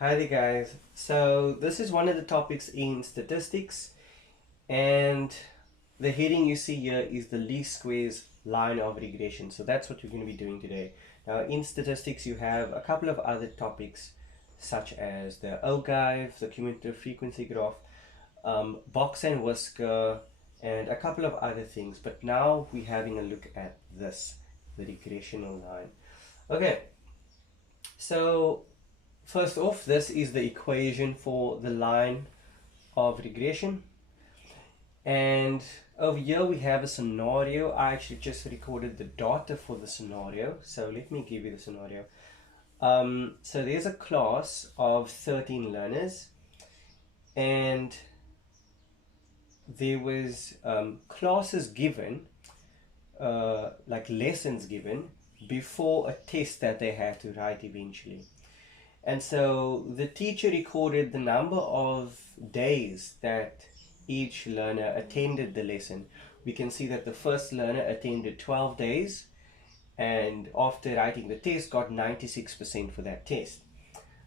Hi there guys. So this is one of the topics in statistics, and the heading you see here is the least squares line of regression. So that's what we're going to be doing today. Now in statistics you have a couple of other topics such as the ogive, the cumulative frequency graph, box and whisker, and a couple of other things. But now we're having a look at this, the regressional line. Okay, so first off, this is the equation for the line of regression. And over here we have a scenario. I actually just recorded the data for the scenario. So let me give you the scenario. So there's a class of 13 learners, and there was classes given, like lessons given, before a test that they had to write eventually. And so the teacher recorded the number of days that each learner attended the lesson. We can see that the first learner attended 12 days, and after writing the test got 96% for that test.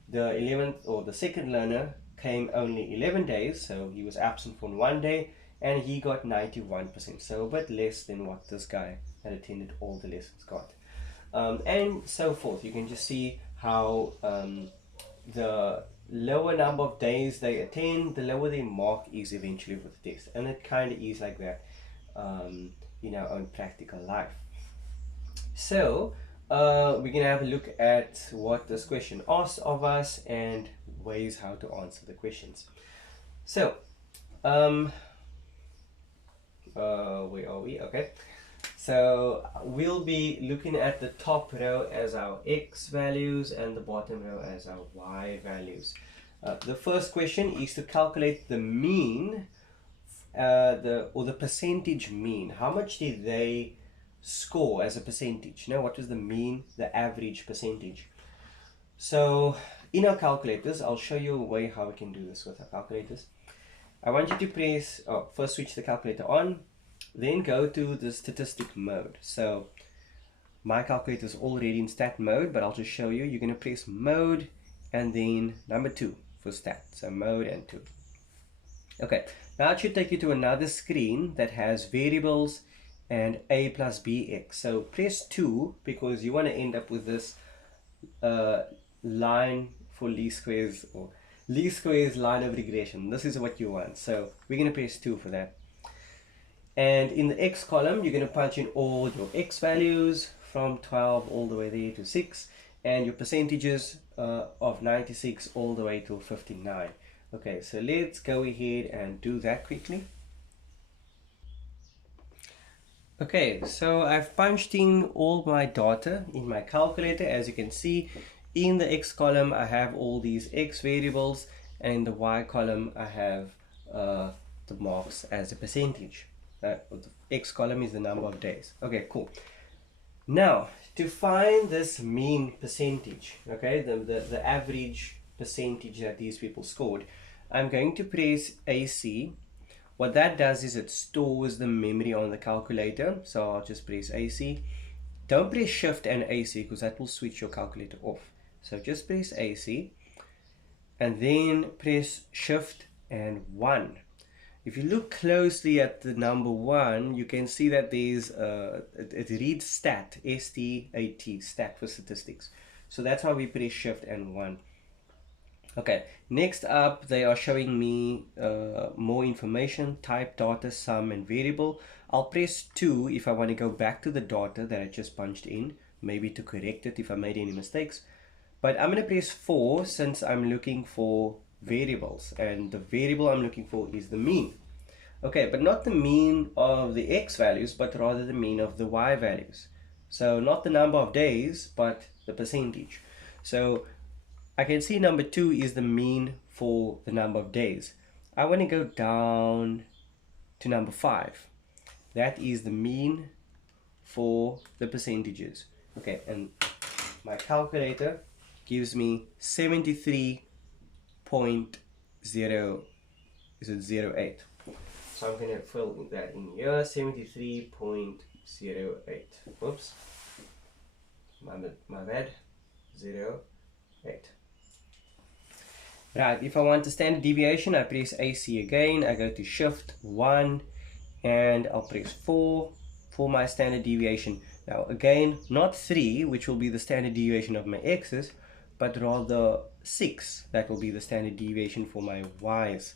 The 11th or the second learner came only 11 days, so he was absent for 1 day, and he got 91%, so a bit less than what this guy that attended all the lessons got. And so forth. You can just see how the lower number of days they attend, the lower their mark is eventually for the test. And it kind of is like that in our own practical life. So we're going to have a look at what this question asks of us and ways how to answer the questions. So where are we? Okay. So we'll be looking at the top row as our x values and the bottom row as our y values. The first question is to calculate the mean, the percentage mean. How much did they score as a percentage? Now, what was the mean, the average percentage? So in our calculators, I'll show you a way how we can do this with our calculators. I want you to press, first switch the calculator on, then go to the statistic mode. So my calculator is already in stat mode, but I'll just show you. You're going to press mode and then number 2 for stat. So mode and 2. Okay, now it should take you to another screen that has variables and a plus bx. So press 2 because you want to end up with this line for least squares, or least squares line of regression. This is what you want. So we're going to press 2 for that. And in the x column, you're going to punch in all your x values from 12 all the way there to 6, and your percentages of 96 all the way to 59. Okay, so let's go ahead and do that quickly. Okay, so I've punched in all my data in my calculator. As you can see, in the x column I have all these x variables, and in the y column I have the marks as a percentage. The x column is the number of days. Okay, cool. Now to find this mean percentage, okay, the average percentage that these people scored, I'm going to press AC. What that does is it stores the memory on the calculator. So I'll just press AC. Don't press shift and AC because that will switch your calculator off. So just press AC and then press shift and 1. If you look closely at the number 1, you can see that there's it reads stat, S-T-A-T, stat for statistics. So that's why we press shift and 1. Okay, next up they are showing me more information, type, data, sum, and variable. I'll press 2 if I want to go back to the data that I just punched in, maybe to correct it if I made any mistakes. But I'm going to press 4 since I'm looking for variables, and the variable I'm looking for is the mean. Okay, but not the mean of the x values, but rather the mean of the y values. So not the number of days, but the percentage. So I can see number 2 is the mean for the number of days. I want to go down to number 5. That is the mean for the percentages. Okay, and my calculator gives me 73.08. So I'm going to fill that in here, 73.08. Whoops, my bad, 08. Right, if I want the standard deviation, I press AC again. I go to shift 1 and I'll press 4 for my standard deviation. Now again, not 3, which will be the standard deviation of my x's, but rather 6. That will be the standard deviation for my y's.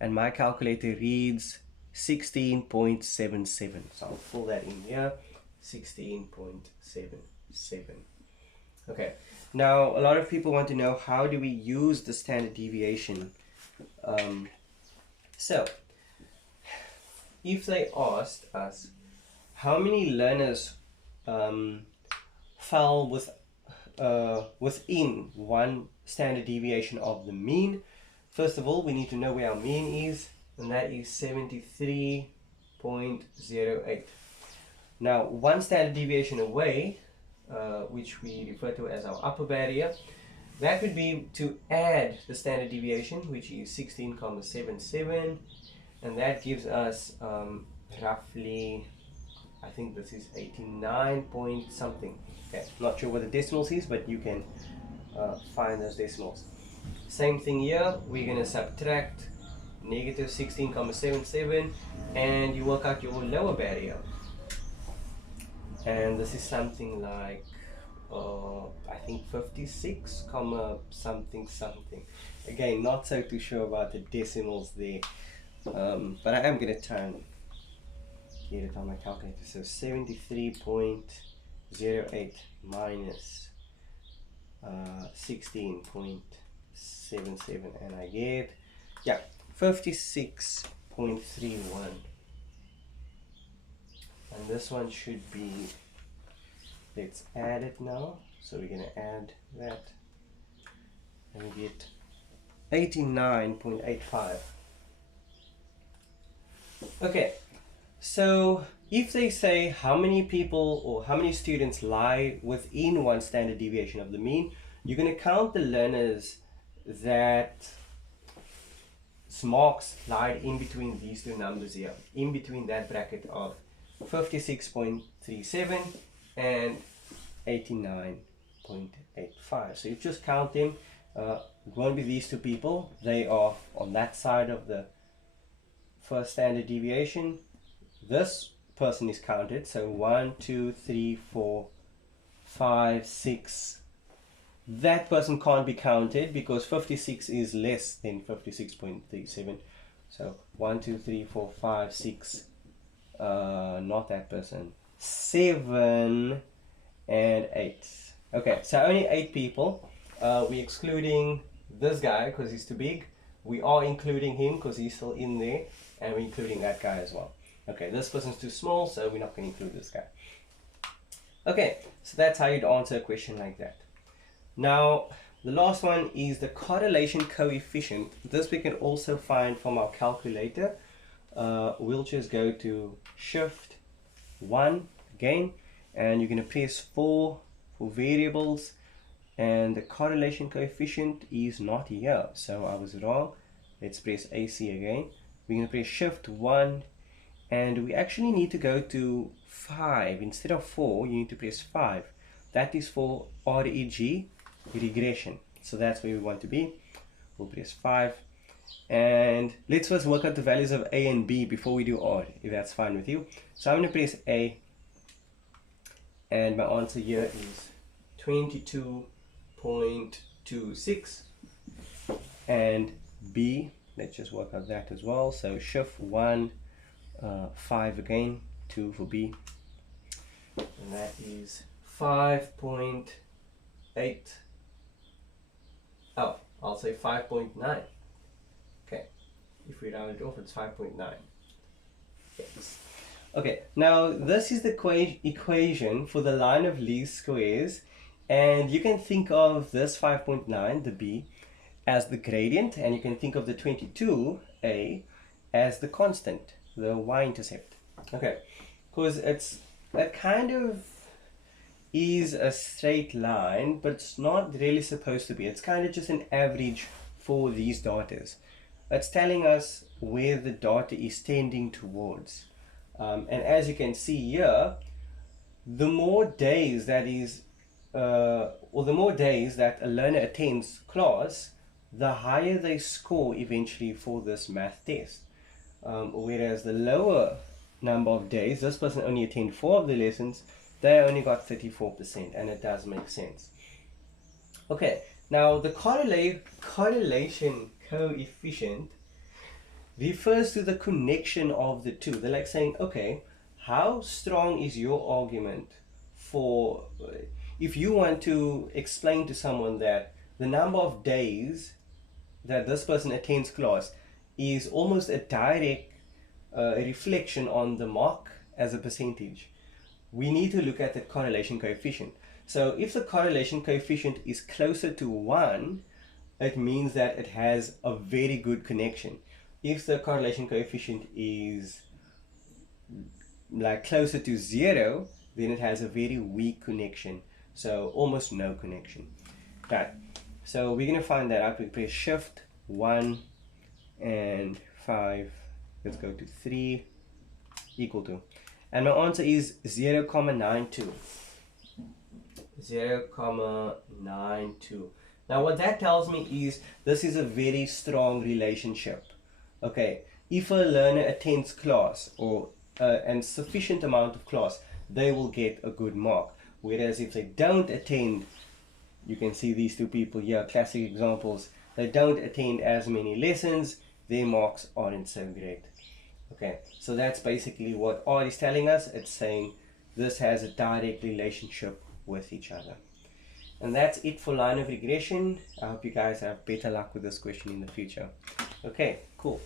And my calculator reads 16.77. So I'll pull that in here, 16.77. Okay, now a lot of people want to know, how do we use the standard deviation? So if they asked us how many learners fell within one standard deviation of the mean, first of all we need to know where our mean is, and that is 73.08. Now one standard deviation away, which we refer to as our upper barrier, that would be to add the standard deviation, which is 16.77, and that gives us roughly, I think this is 89 point something. Okay, not sure what the decimals is, but you can find those decimals. Same thing here, we're going to subtract negative 16.77 and you work out your lower barrier. And this is something like, I think 56, something something. Again, not so too sure about the decimals there, but I am going to try and get it on my calculator. So 73.08 minus 16.77, and I get, yeah, 56.31. And this one should be, let's add it now. So we're going to add that and we get 89.85. Okay, so if they say how many people or how many students lie within one standard deviation of the mean, you're going to count the learners that marks lied in between these two numbers here, in between that bracket of 56.37 and 89.85. So you just count them. It won't be these two people. They are on that side of the first standard deviation. This person is counted. So 1, 2, 3, 4, 5, 6. That person can't be counted because 56 is less than 56.37. So 1, 2, 3, 4, 5, 6. Not that person. 7 and 8. Okay, so only 8 people. We're excluding this guy because he's too big. We are including him because he's still in there, and we're including that guy as well. Okay, this person's too small, so we're not going to include this guy. Okay, so that's how you'd answer a question like that. Now, the last one is the correlation coefficient. This we can also find from our calculator. We'll just go to shift 1 again, and you're going to press 4 for variables, and the correlation coefficient is not here, so I was wrong. Let's press AC again. We're going to press shift 1, and we actually need to go to 5 instead of 4. You need to press 5. That is for REG, regression. So that's where we want to be. We'll press 5. And let's first work out the values of A and B before we do R, if that's fine with you. So I'm going to press A, and my answer here is 22.26. And B, let's just work out that as well. So shift 1, 5 again, 2 for B, and that is 5.8. Oh, I'll say 5.9. Okay, if we round it off, it's 5.9. Yes. Okay, now this is the equation for the line of least squares, and you can think of this 5.9, the B, as the gradient, and you can think of the 22A as the constant, the y-intercept. Okay, because that kind of is a straight line, but it's not really supposed to be. It's kind of just an average for these data. It's telling us where the data is tending towards. And as you can see here, the more days that is, or the more days that a learner attends class, the higher they score eventually for this math test. Whereas the lower number of days, this person only attended 4 of the lessons, they only got 34%, and it does make sense. Okay, now the correlation coefficient refers to the connection of the two. They're like saying, okay, how strong is your argument for, if you want to explain to someone that the number of days that this person attends class is almost a direct reflection on the mark as a percentage, we need to look at the correlation coefficient. So if the correlation coefficient is closer to 1, it means that it has a very good connection. If the correlation coefficient is like closer to 0, then it has a very weak connection, so almost no connection. Right, so we're going to find that out. We press shift 1 and 5, let's go to 3 equal to, and my answer is 0,92. 0,92. Now what that tells me is this is a very strong relationship. Okay, if a learner attends class or and sufficient amount of class, they will get a good mark. Whereas if they don't attend, you can see these two people here, classic examples, they don't attend as many lessons, their marks aren't so great. Okay, so that's basically what R is telling us. It's saying this has a direct relationship with each other. And that's it for line of regression. I hope you guys have better luck with this question in the future. Okay, cool.